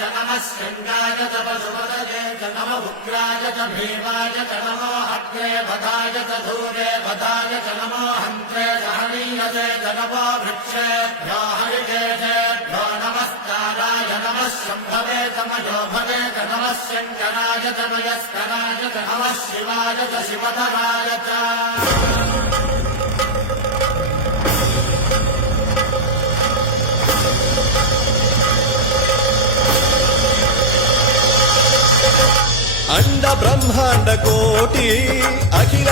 च नमः शृङ्गाय च पशुपतये च नमः उग्राय च भीमाय च नमो अग्रे भदाय च धूरे भदाय च नमो हन्त्रे च हनीयते च नमो वृक्षेभ्यो हरिकेशेभ्यो नमस्काराय नमः शम्भवे च मयोभवे च नमः शङ्कराय च मयस्कराय च नमः शिवाय च शिवधराय च अंड ब्रह्मांड कोटि अखिल